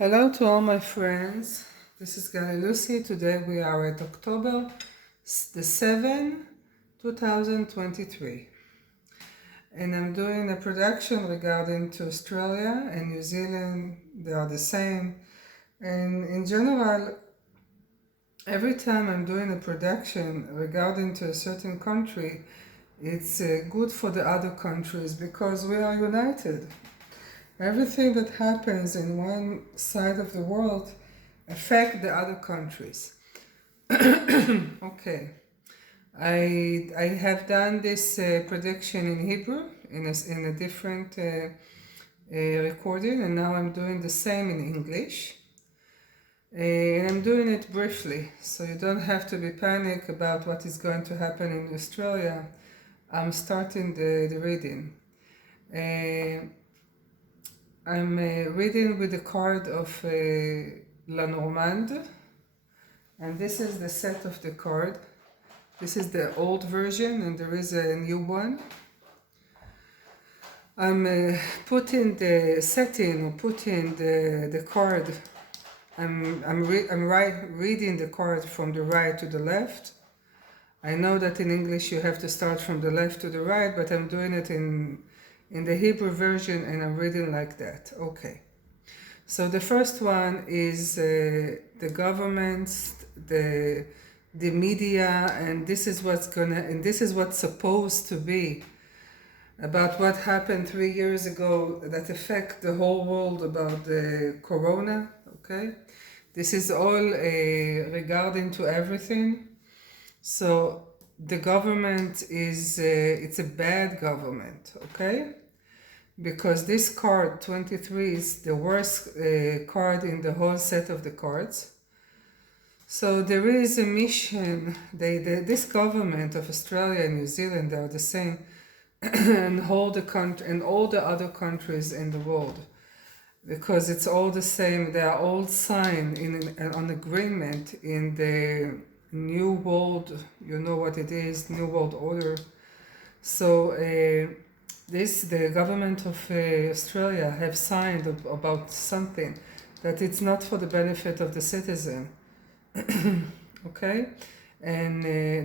Hello to all my friends. This is Gali Lucy. Today we are at October the 7th, 2023. And I'm doing a production regarding to Australia and New Zealand. They are the same. And in general, every time I'm doing a production regarding to a certain country, it's good for the other countries because we are united. Everything that happens in one side of the world affect the other countries. Okay, I have done this prediction in Hebrew in a different recording, and now I'm doing the same in English. And I'm doing it briefly, so you don't have to be panicked about what is going to happen in Australia. I'm starting the reading. I'm reading with the card of La Normande, and this is the set of the card. This is the old version, and there is a new one. I'm putting the card. I'm reading the card from the right to the left. I know that in English you have to start from the left to the right, but I'm doing it in the Hebrew version, and I'm reading like that. Okay. So the first one is the governments, the media, and this is what's supposed to be about what happened 3 years ago that affect the whole world about the corona. Okay. This is all regarding to everything. So the government is it's a bad government. Okay. Because this card 23 is the worst card in the whole set of the cards. So there is a mission. This government of Australia and New Zealand, they are the same, and all the other countries in the world, because it's all the same. They are all signed in an agreement in the New World. You know what it is, New World Order. So. The government of Australia have signed about something that it's not for the benefit of the citizen. Okay, and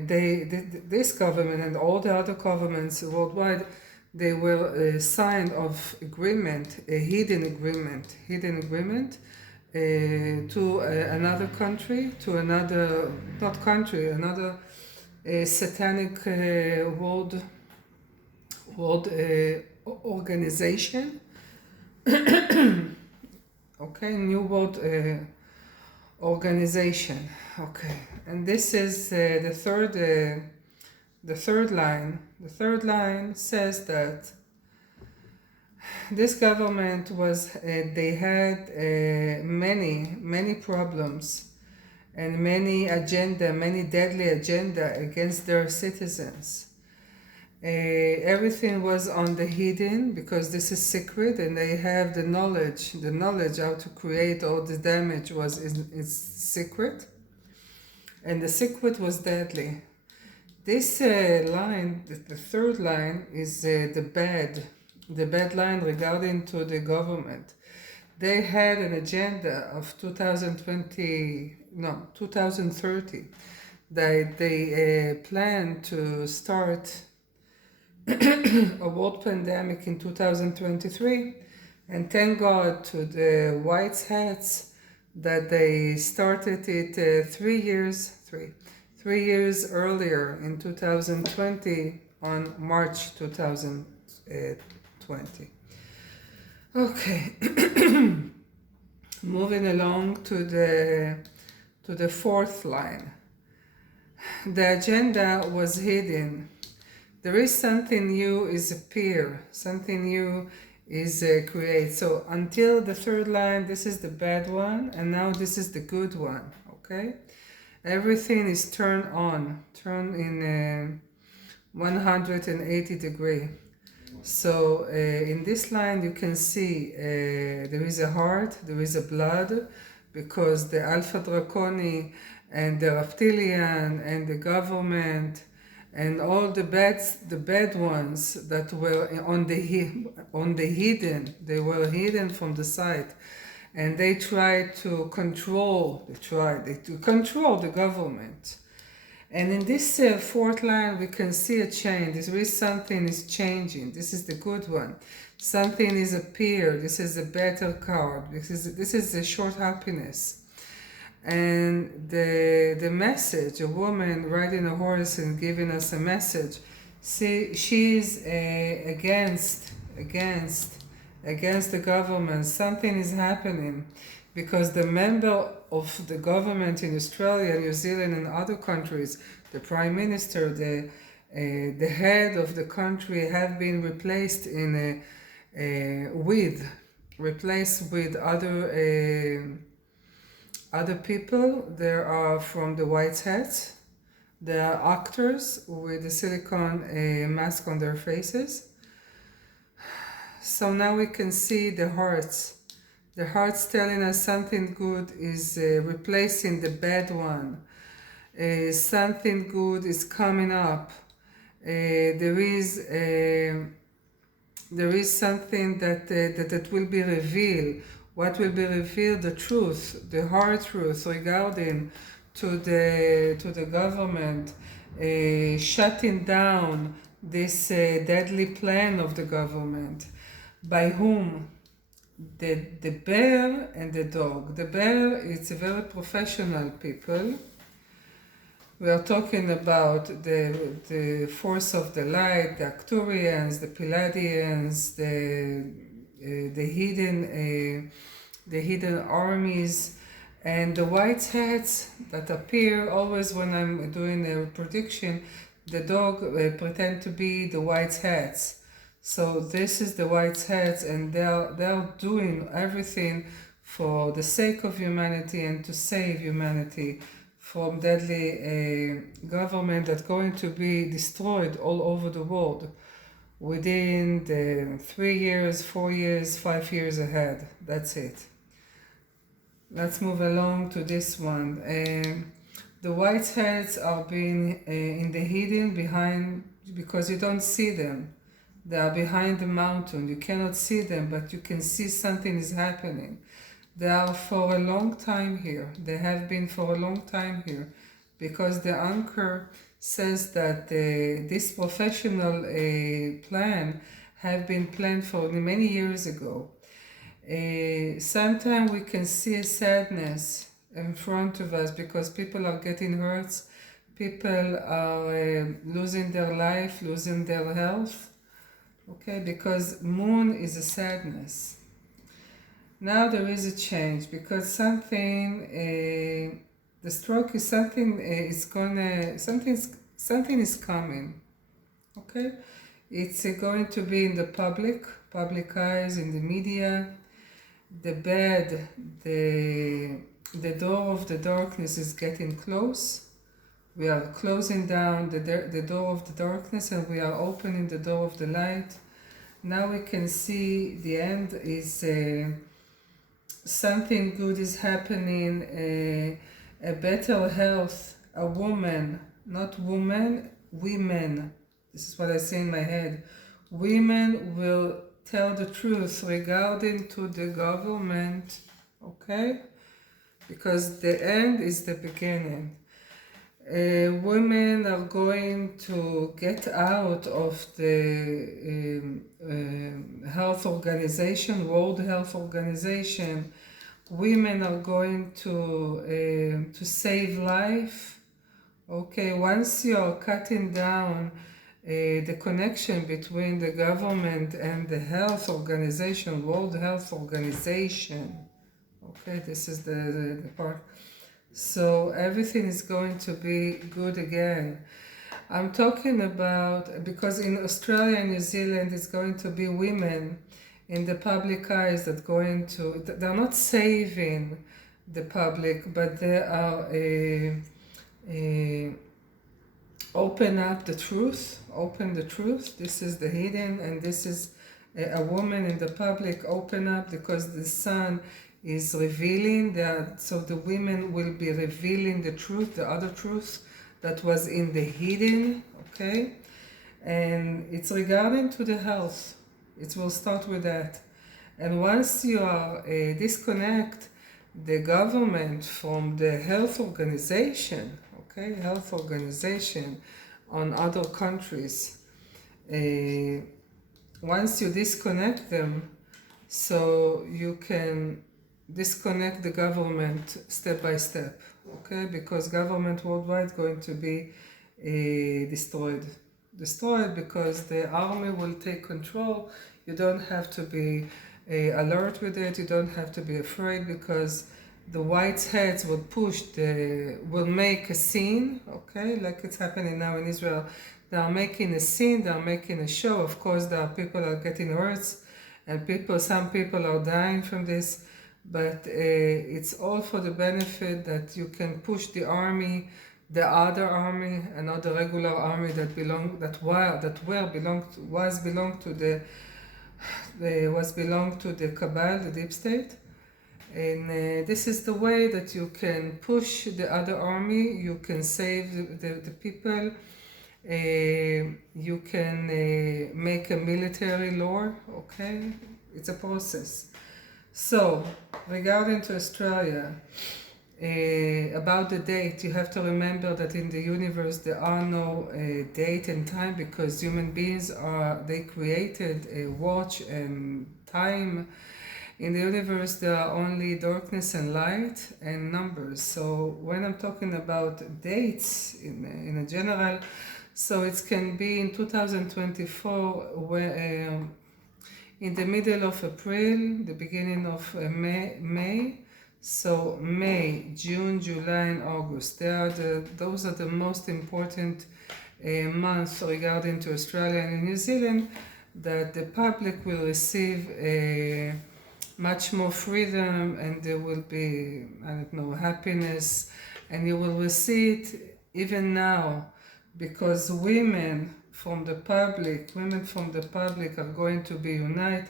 this government and all the other governments worldwide, they will sign of agreement, a hidden agreement to another country, to another another satanic world organization. Okay, New World Organization. Okay, and this is the third line. The third line says that this government they had many problems and many deadly agenda against their citizens. Everything was on the hidden because this is secret, and they have the knowledge how to create all the damage is secret, and the secret was deadly. This line, the third line, is the bad line regarding to the government. They had an agenda of 2030 that they plan to start a world pandemic in 2023, and thank God to the white hats that they started it 3 years earlier in 2020 on March 2020. Okay, moving along to the fourth line. The agenda was hidden. There is something new is appear, something new is create. So until the third line, this is the bad one, and now this is the good one. Okay, everything is turned in 180 degree. So in this line you can see there is a heart, there is a blood, because the Alpha Draconi and the reptilian and the government and all the bad ones that were on the hidden, they were hidden from the sight, and they try to control the government. And in this fourth line, we can see a change. There is something is changing. This is the good one. Something is appeared. This is a better card. This is a short happiness. And the message, a woman riding a horse and giving us a message. See, she's against the government. Something is happening because the member of the government in Australia, New Zealand, and other countries, the prime minister, the head of the country, have been replaced with other people. They are from the white hats. They are actors with a silicone mask on their faces. So now we can see the hearts. The heart's telling us something good is replacing the bad one. Something good is coming up. There is something that will be revealed. What will be revealed? The truth, the hard truth regarding to the government, shutting down this deadly plan of the government. By whom? The bear and the dog. The bear is a very professional people. We are talking about the force of the light, the Arcturians, the Palladians, the hidden armies, and the white hats that appear always when I'm doing a prediction. The dog pretend to be the white hats. So this is the white hats, and they're doing everything for the sake of humanity and to save humanity from deadly government that's going to be destroyed all over the world within the 3 years, 4 years, 5 years ahead. That's it. Let's move along to this one. The white hats are being in the hidden behind, because you don't see them. They are behind the mountain. You cannot see them, but you can see something is happening. They are for a long time here. They have been for a long time here, because the anchor says that this professional plan have been planned for many years ago. Sometimes we can see a sadness in front of us because people are getting hurt. People are losing their life, losing their health. Okay, because moon is a sadness. Now there is a change because something, the stroke is something something is coming. Okay, it's going to be in the public eyes, in the media. The bed, the door of the darkness is getting close. We are closing down the door of the darkness and we are opening the door of the light. Now we can see the end is something good is happening, a better health, a woman, not woman, women. This is what I say in my head. Women will tell the truth regarding to the government, okay? Because the end is the beginning. Women are going to get out of the health organization, World Health Organization. Women are going to save life. Okay, once you are cutting down the connection between the government and the health organization, World Health Organization. Okay, this is the part. So everything is going to be good again. I'm talking about, because in Australia and New Zealand it's going to be women in the public eyes that going to, they're not saving the public, but they are open up the truth, open the truth. This is the hidden, and this is a woman in the public, open up, because the sun is revealing that, so the women will be revealing the truth, the other truth that was in the hidden, okay? And it's regarding to the health. It will start with that. And once you are disconnect the government from the health organization, okay, health organization on other countries, once you disconnect them, so you can disconnect the government step by step, okay, because government worldwide is going to be destroyed because the army will take control. You don't have to be alert with it, you don't have to be afraid, because the white heads will make a scene, okay, like it's happening now in Israel. They are making a scene, they are making a show. Of course, there are people are getting hurt, and some people are dying from this, but it's all for the benefit that you can push the army, the other army, and not the regular army that belonged to the cabal, the deep state. And this is the way that you can push the other army, you can save the people, you can make a military law, okay? It's a process. So, regarding to Australia, about the date, you have to remember that in the universe there are no date and time, because human beings they created a watch and time. In the universe there are only darkness and light and numbers. So when I'm talking about dates in a general, so it can be in 2024, where in the middle of April, the beginning of May. So May, June, July, and August. Those are the most important months regarding to Australia and New Zealand, that the public will receive much more freedom, and there will be, happiness, and you will see it even now, because women from the public are going to be united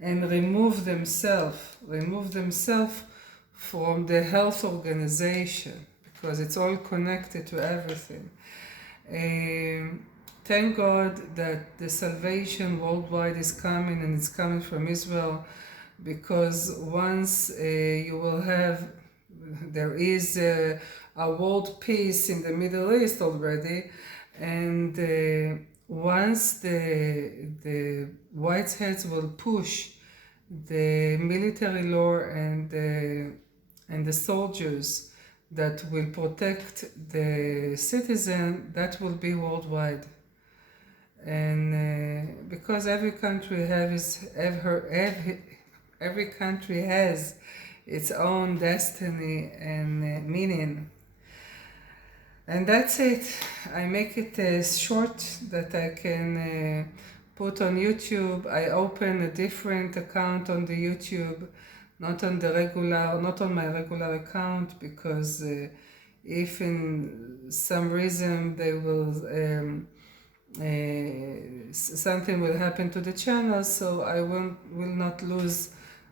and remove themselves from the health organization, because it's all connected to everything. Thank God that the salvation worldwide is coming, and it's coming from Israel, because once you will have, there is a world peace in the Middle East already, and once the Whiteheads will push the military law and the soldiers that will protect the citizen, that will be worldwide. And because every country has its own destiny and meaning. And that's it. I make it short that I can put on YouTube. I open a different account on the YouTube, not on my regular account, because if in some reason they will something will happen to the channel, so I will not lose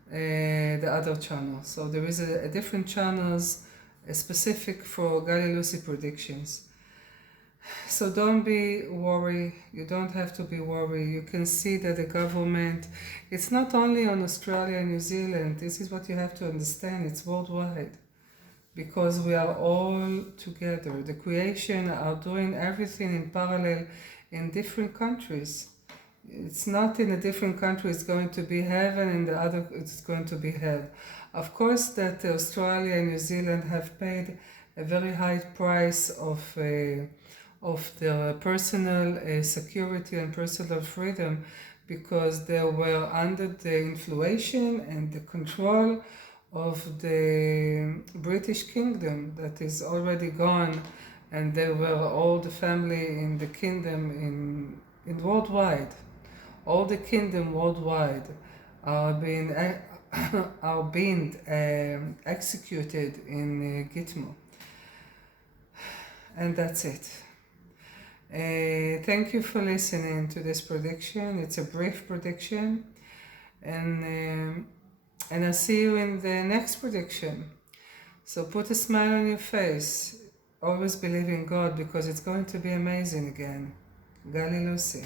the other channel. So there is a different channels specific for Gali Lucy predictions. So don't be worried. You don't have to be worried. You can see that the government, it's not only on Australia and New Zealand. This is what you have to understand. It's worldwide, because we are all together. The creation are doing everything in parallel in different countries. It's not in a different country it's going to be heaven, and the other it's going to be hell. Of course that Australia and New Zealand have paid a very high price of their personal security and personal freedom, because they were under the influence and the control of the British Kingdom that is already gone, and they were all the family in the kingdom in worldwide. All the kingdom worldwide are being executed in Gitmo. And that's it. Thank you for listening to this prediction. It's a brief prediction, and I'll see you in the next prediction. So put a smile on your face. Always believe in God, because it's going to be amazing again. Gali Lucy.